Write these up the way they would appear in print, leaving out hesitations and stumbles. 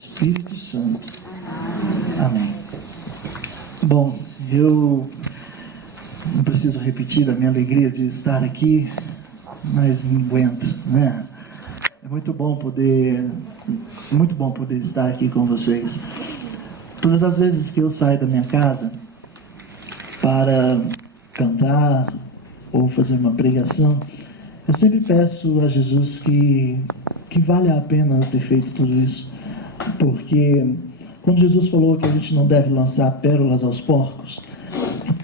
Espírito Santo. Amém. Bom, eu não preciso repetir a minha alegria de estar aqui, mas não aguento, né? É muito bom poder estar aqui com vocês. Todas as vezes que eu saio da minha casa para cantar ou fazer uma pregação, eu sempre peço a Jesus que vale a pena eu ter feito tudo isso. Porque quando Jesus falou que a gente não deve lançar pérolas aos porcos,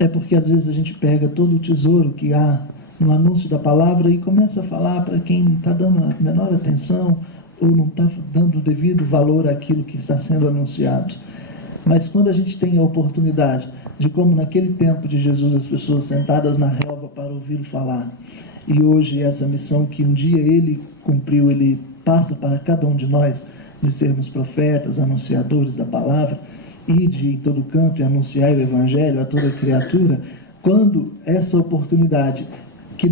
é porque às vezes a gente pega todo o tesouro que há no anúncio da palavra e começa a falar para quem não está dando a menor atenção ou não está dando o devido valor àquilo que está sendo anunciado. Mas quando a gente tem a oportunidade de, como naquele tempo de Jesus, as pessoas sentadas na relva para ouvi-lo falar, e hoje essa missão que um dia ele cumpriu, ele passa para cada um de nós, de sermos profetas, anunciadores da palavra, e de em todo canto e anunciar o Evangelho a toda criatura. Quando essa oportunidade que é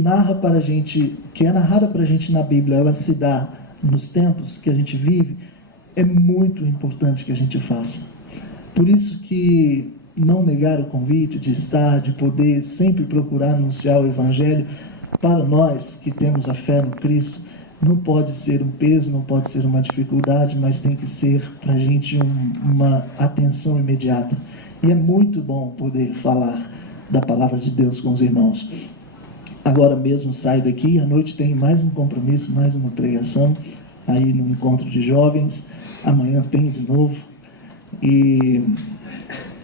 narrada para a gente na Bíblia, ela se dá nos tempos que a gente vive, é muito importante que a gente faça. Por isso que não negar o convite de estar, de poder sempre procurar anunciar o Evangelho, para nós que temos a fé no Cristo, não pode ser um peso, não pode ser uma dificuldade, mas tem que ser para a gente uma atenção imediata. E é muito bom poder falar da palavra de Deus com os irmãos. Agora mesmo saio daqui, à noite tem mais um compromisso, mais uma pregação, aí no encontro de jovens, amanhã tem de novo, e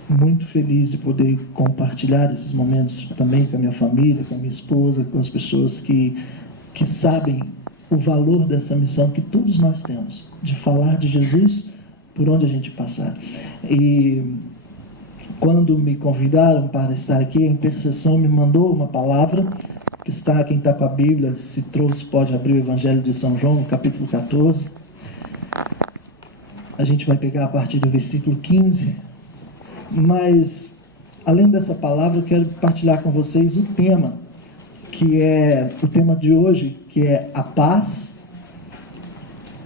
muito feliz de poder compartilhar esses momentos também com a minha família, com a minha esposa, com as pessoas que sabem o valor dessa missão que todos nós temos, de falar de Jesus por onde a gente passar. E quando me convidaram para estar aqui, a intercessão me mandou uma palavra, que está, quem está com a Bíblia, se trouxe, pode abrir o Evangelho de São João, no capítulo 14. A gente vai pegar a partir do versículo 15, mas, além dessa palavra, eu quero compartilhar com vocês o tema, que é o tema de hoje, que é a paz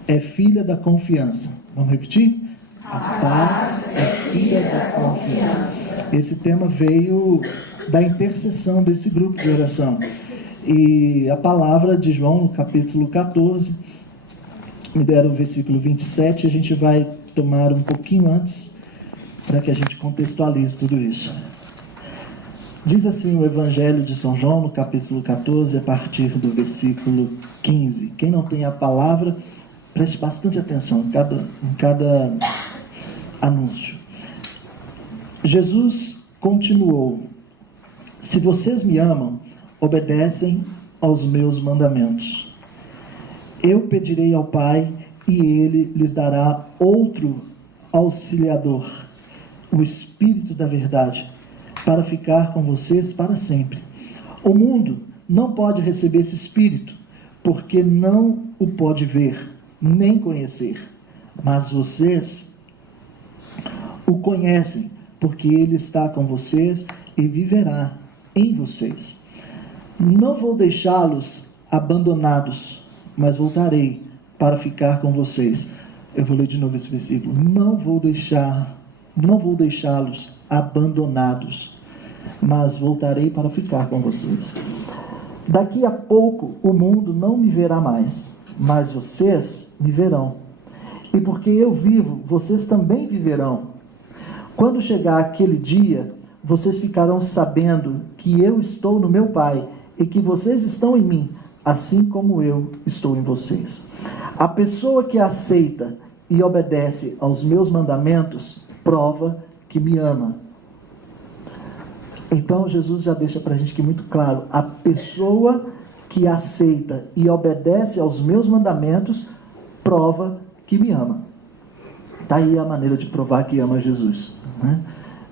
é filha da confiança. Vamos repetir? A paz é filha da confiança. Esse tema veio da intercessão desse grupo de oração. E a palavra de João, no capítulo 14, me deram o versículo 27, a gente vai tomar um pouquinho antes, para que a gente contextualize tudo isso. Diz assim o Evangelho de São João, no capítulo 14, a partir do versículo 15. Quem não tem a palavra, preste bastante atenção em cada anúncio. Jesus continuou: se vocês me amam, obedecem aos meus mandamentos. Eu pedirei ao Pai, e Ele lhes dará outro auxiliador, o Espírito da verdade, para ficar com vocês para sempre. O mundo não pode receber esse Espírito, porque não o pode ver, nem conhecer. Mas vocês o conhecem, porque Ele está com vocês e viverá em vocês. Não vou deixá-los abandonados, mas voltarei para ficar com vocês. Eu vou ler de novo esse versículo. Não vou deixá-los abandonados, mas voltarei para ficar com vocês. Daqui a pouco o mundo não me verá mais, mas vocês me verão. E porque eu vivo, vocês também viverão. Quando chegar aquele dia, vocês ficarão sabendo que eu estou no meu Pai e que vocês estão em mim, assim como eu estou em vocês. A pessoa que aceita e obedece aos meus mandamentos prova que me ama. Então Jesus já deixa para a gente aqui muito claro: a pessoa que aceita e obedece aos meus mandamentos prova que me ama. Está aí a maneira de provar que ama Jesus, né?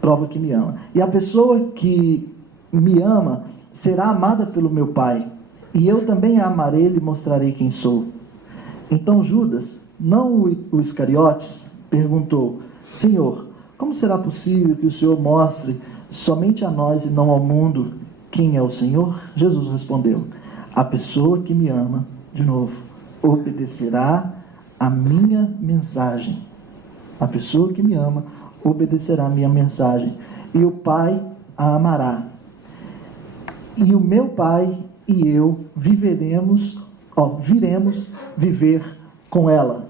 Prova que me ama. E a pessoa que me ama será amada pelo meu Pai, e eu também a amarei e lhe mostrarei quem sou. Então Judas, não o Iscariotes, perguntou: Senhor, como será possível que o Senhor mostre somente a nós e não ao mundo quem é o Senhor? Jesus respondeu: a pessoa que me ama, de novo, obedecerá a minha mensagem. A pessoa que me ama obedecerá a minha mensagem, e o Pai a amará. E o meu Pai e eu viremos viver com ela.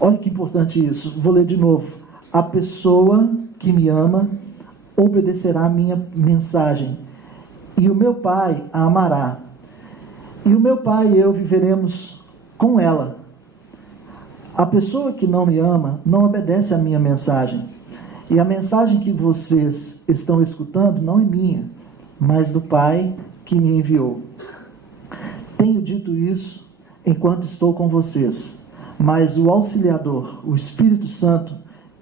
Olha que importante isso. Vou ler de novo. A pessoa que me ama obedecerá a minha mensagem, e o meu Pai a amará. E o meu Pai e eu viveremos com ela. A pessoa que não me ama não obedece a minha mensagem. E a mensagem que vocês estão escutando não é minha, mas do Pai que me enviou. Tenho dito isso enquanto estou com vocês, mas o Auxiliador, o Espírito Santo,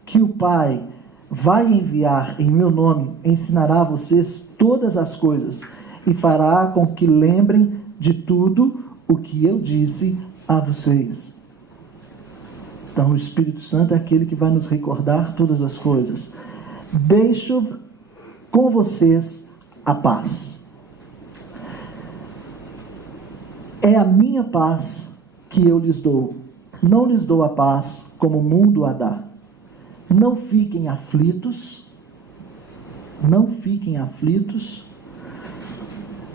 que o Pai vai enviar em meu nome, ensinará a vocês todas as coisas e fará com que lembrem de tudo o que eu disse a vocês. Então, o Espírito Santo é aquele que vai nos recordar todas as coisas. Deixo com vocês a paz. É a minha paz que eu lhes dou. Não lhes dou a paz como o mundo a dá. Não fiquem aflitos,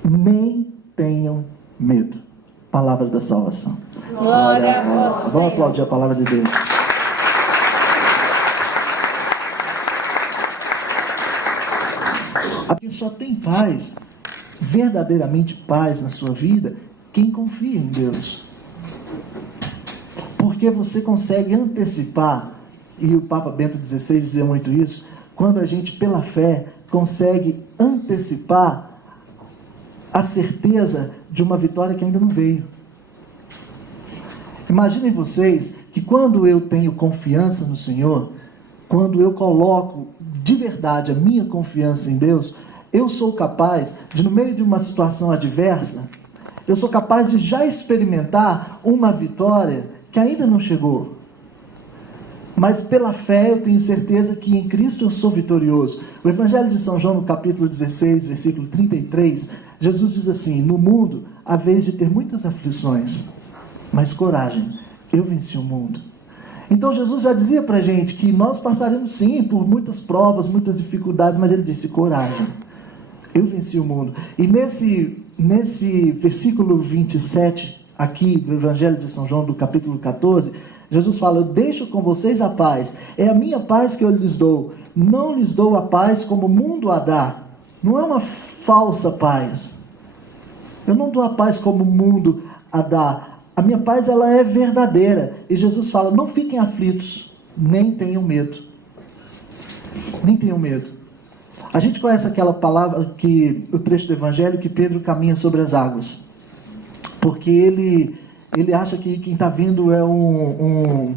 nem tenham medo. Palavra da salvação. Glória a vós. Vamos aplaudir a palavra de Deus. Aqui só tem paz, verdadeiramente paz na sua vida, quem confia em Deus. Porque você consegue antecipar, e o Papa Bento XVI dizia muito isso, quando a gente, pela fé, consegue antecipar a certeza de uma vitória que ainda não veio. Imaginem vocês que quando eu tenho confiança no Senhor, quando eu coloco de verdade a minha confiança em Deus, eu sou capaz de, no meio de uma situação adversa, eu sou capaz de já experimentar uma vitória que ainda não chegou. Mas pela fé eu tenho certeza que em Cristo eu sou vitorioso. O Evangelho de São João, no capítulo 16, versículo 33, Jesus diz assim: no mundo há vez de ter muitas aflições, mas coragem, eu venci o mundo. Então Jesus já dizia para a gente que nós passaremos sim por muitas provas, muitas dificuldades, mas ele disse: coragem, eu venci o mundo. E nesse versículo 27 aqui do Evangelho de São João, do capítulo 14, Jesus fala: eu deixo com vocês a paz, é a minha paz que eu lhes dou, não lhes dou a paz como o mundo a dá. Não é uma falsa paz, eu não dou a paz como o mundo a dá, a minha paz ela é verdadeira. E Jesus fala: não fiquem aflitos, nem tenham medo. Nem tenham medo. A gente conhece aquela palavra, o trecho do Evangelho que Pedro caminha sobre as águas, porque ele acha que quem está vindo é um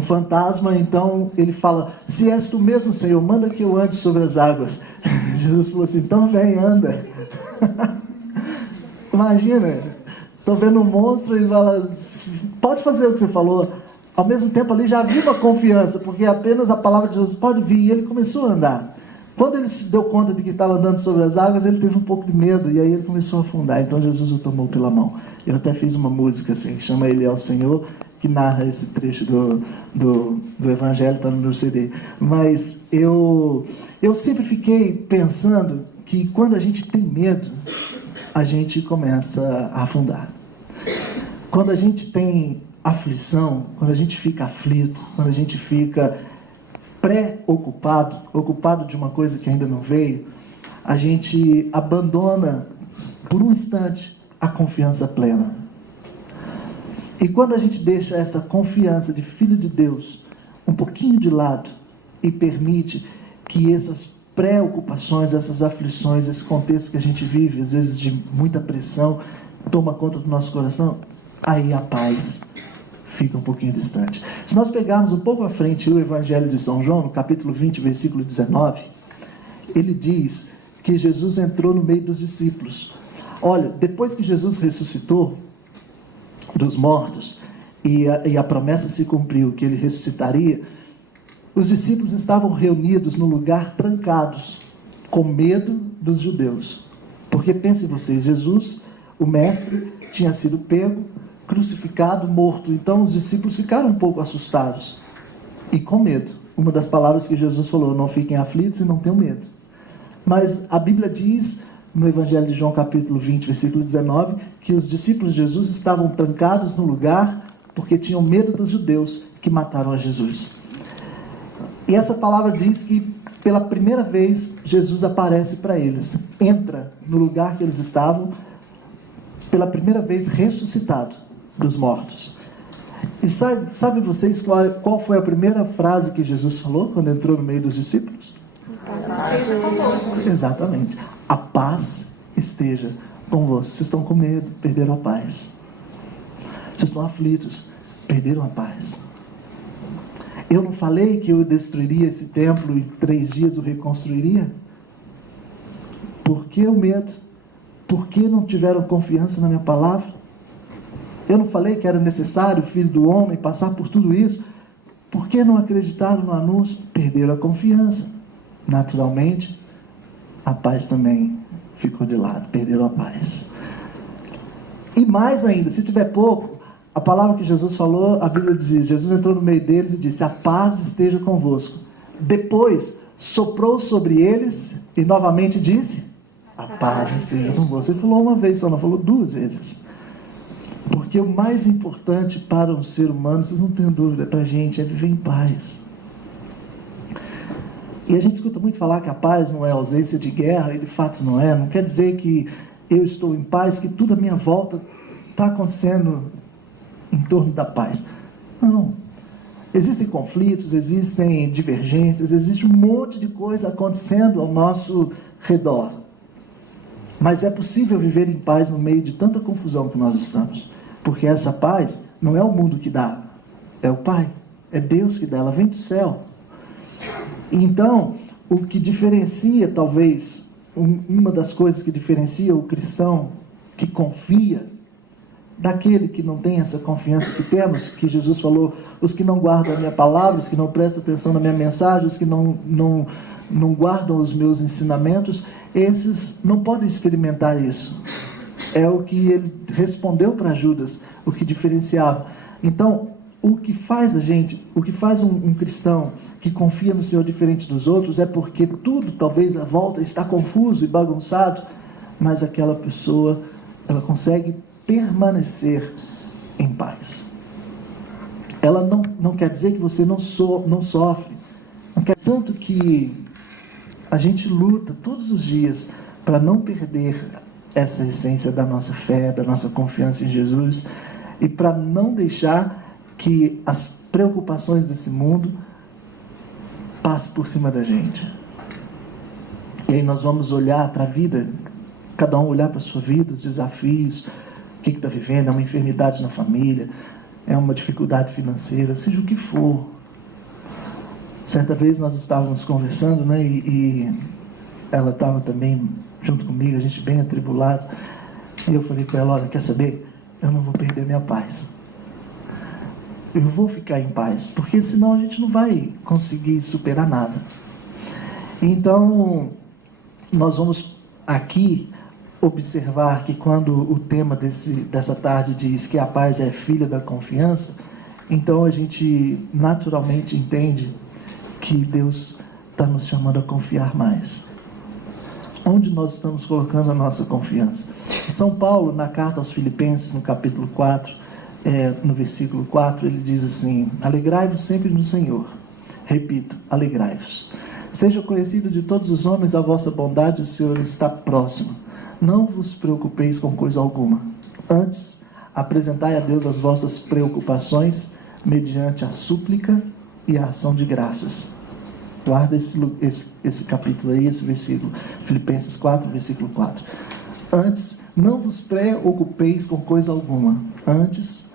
fantasma. Então ele fala: se és tu mesmo, Senhor, manda que eu ande sobre as águas. Jesus falou assim: então vem, anda. Imagina, estou vendo um monstro e fala: pode fazer o que você falou. Ao mesmo tempo ali já havia uma confiança, porque apenas a palavra de Jesus: pode vir, e ele começou a andar. Quando ele se deu conta de que estava andando sobre as águas, ele teve um pouco de medo, e aí ele começou a afundar. Então Jesus o tomou pela mão. Eu até fiz uma música assim, chama Ele ao Senhor, que narra esse trecho do Evangelho, está no meu CD. Mas eu sempre fiquei pensando que quando a gente tem medo, a gente começa a afundar. Quando a gente tem aflição, quando a gente fica aflito, quando a gente fica ocupado de uma coisa que ainda não veio, a gente abandona por um instante a confiança plena. E quando a gente deixa essa confiança de filho de Deus um pouquinho de lado e permite que essas preocupações, essas aflições, esse contexto que a gente vive, às vezes de muita pressão, toma conta do nosso coração, aí a paz fica um pouquinho distante. Se nós pegarmos um pouco à frente o Evangelho de São João, no capítulo 20, versículo 19, ele diz que Jesus entrou no meio dos discípulos. Olha, depois que Jesus ressuscitou dos mortos e a promessa se cumpriu, que ele ressuscitaria, os discípulos estavam reunidos no lugar trancados, com medo dos judeus. Porque pensem vocês, Jesus, o mestre, tinha sido pego, crucificado, morto. Então os discípulos ficaram um pouco assustados. e com medo. Uma das palavras que Jesus falou: não fiquem aflitos e não tenham medo. Mas a Bíblia diz, no Evangelho de João capítulo 20, versículo 19, que os discípulos de Jesus estavam trancados no lugar porque tinham medo dos judeus que mataram a Jesus. E essa palavra diz que pela primeira vez Jesus aparece para eles, entra no lugar que eles estavam, pela primeira vez ressuscitado dos mortos. E sabe vocês qual foi a primeira frase que Jesus falou quando entrou no meio dos discípulos? Exatamente. A paz esteja convosco. Vocês estão com medo, perderam a paz. Vocês estão aflitos, perderam a paz. Eu não falei que eu destruiria esse templo e 3 dias o reconstruiria? Por que o medo? Por que não tiveram confiança na minha palavra? Eu não falei que era necessário o Filho do Homem passar por tudo isso? Por que não acreditaram no anúncio? Perderam a confiança. Naturalmente, a paz também ficou de lado, perderam a paz. E mais ainda, se tiver pouco, a palavra que Jesus falou, a Bíblia diz: Jesus entrou no meio deles e disse: a paz esteja convosco. Depois, soprou sobre eles e novamente disse: a paz esteja convosco. Ele falou uma vez só, não falou 2 vezes. Porque o mais importante para um ser humano, vocês não têm dúvida, para a gente, é viver em paz. E a gente escuta muito falar que a paz não é ausência de guerra, e de fato não é. Não quer dizer que eu estou em paz, que tudo à minha volta está acontecendo em torno da paz. Não. Existem conflitos, existem divergências, existe um monte de coisa acontecendo ao nosso redor. Mas é possível viver em paz no meio de tanta confusão que nós estamos. Porque essa paz não é o mundo que dá, é o Pai, é Deus que dá, ela vem do céu. Então, o que diferencia, talvez, uma das coisas que diferencia o cristão que confia daquele que não tem essa confiança que temos, que Jesus falou: os que não guardam a minha palavra, os que não prestam atenção na minha mensagem, os que não guardam os meus ensinamentos, esses não podem experimentar isso. É o que ele respondeu para Judas, o que diferenciava. Então, o que faz a gente, o que faz um cristão que confia no Senhor diferente dos outros, é porque tudo, talvez, à volta está confuso e bagunçado, mas aquela pessoa, ela consegue permanecer em paz. Ela não quer dizer que você não sofre, não quer, tanto que a gente luta todos os dias para não perder essa essência da nossa fé, da nossa confiança em Jesus, e para não deixar que as preocupações desse mundo passem por cima da gente. E aí nós vamos olhar para a vida, cada um olhar para a sua vida, os desafios, o que está vivendo, é uma enfermidade na família, é uma dificuldade financeira, seja o que for. Certa vez nós estávamos conversando, né, e ela estava também junto comigo, a gente bem atribulado, e eu falei para ela: olha, quer saber? Eu não vou perder minha paz. Eu vou ficar em paz, porque senão a gente não vai conseguir superar nada. Então, nós vamos aqui observar que quando o tema dessa tarde diz que a paz é filha da confiança, então a gente naturalmente entende que Deus está nos chamando a confiar mais. Onde nós estamos colocando a nossa confiança? São Paulo, na carta aos Filipenses, no capítulo 4, no versículo 4, ele diz assim: alegrai-vos sempre no Senhor. Repito, alegrai-vos. Seja conhecido de todos os homens a vossa bondade, o Senhor está próximo. Não vos preocupeis com coisa alguma. Antes, apresentai a Deus as vossas preocupações, mediante a súplica e a ação de graças. Guarda esse capítulo aí, esse versículo. Filipenses 4, versículo 4. Antes, não vos preocupeis com coisa alguma. Antes,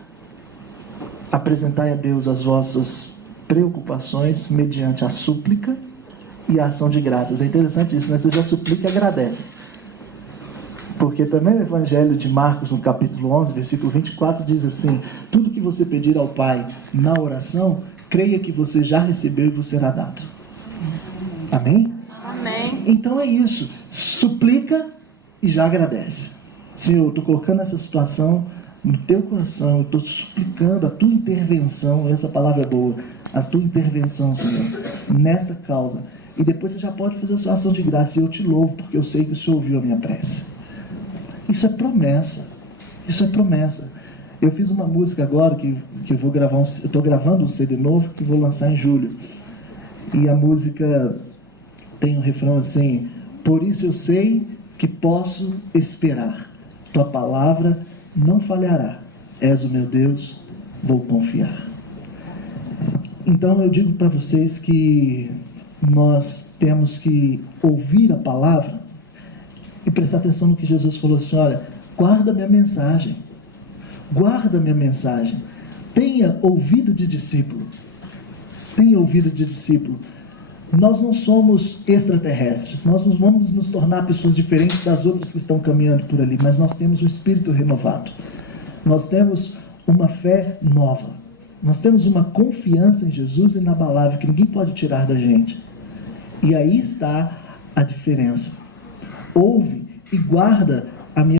apresentai a Deus as vossas preocupações mediante a súplica e a ação de graças. É interessante isso, né? Você já suplica e agradece. Porque também o Evangelho de Marcos, no capítulo 11, versículo 24, diz assim: tudo que você pedir ao Pai na oração, creia que você já recebeu e vos será dado. Amém? Amém. Então é isso. Suplica e já agradece. Senhor, eu estou colocando essa situação no teu coração, eu estou suplicando a tua intervenção, essa palavra é boa, a tua intervenção, Senhor, nessa causa. E depois você já pode fazer a sua ação de graça. E eu te louvo, porque eu sei que o Senhor ouviu a minha prece. Isso é promessa. Isso é promessa. Eu fiz uma música agora que eu vou gravar. Eu estou gravando um CD novo que vou lançar em julho. E a música tem um refrão assim: por isso eu sei que posso esperar. Tua palavra não falhará. És o meu Deus, vou confiar. Então eu digo para vocês que nós temos que ouvir a palavra e prestar atenção no que Jesus falou assim: olha, guarda minha mensagem, guarda minha mensagem, tenha ouvido de discípulo, tenha ouvido de discípulo. Nós não somos extraterrestres, nós não vamos nos tornar pessoas diferentes das outras que estão caminhando por ali, mas nós temos um espírito renovado, nós temos uma fé nova, nós temos uma confiança em Jesus inabalável que ninguém pode tirar da gente. E aí está a diferença. Ouve e guarda a minha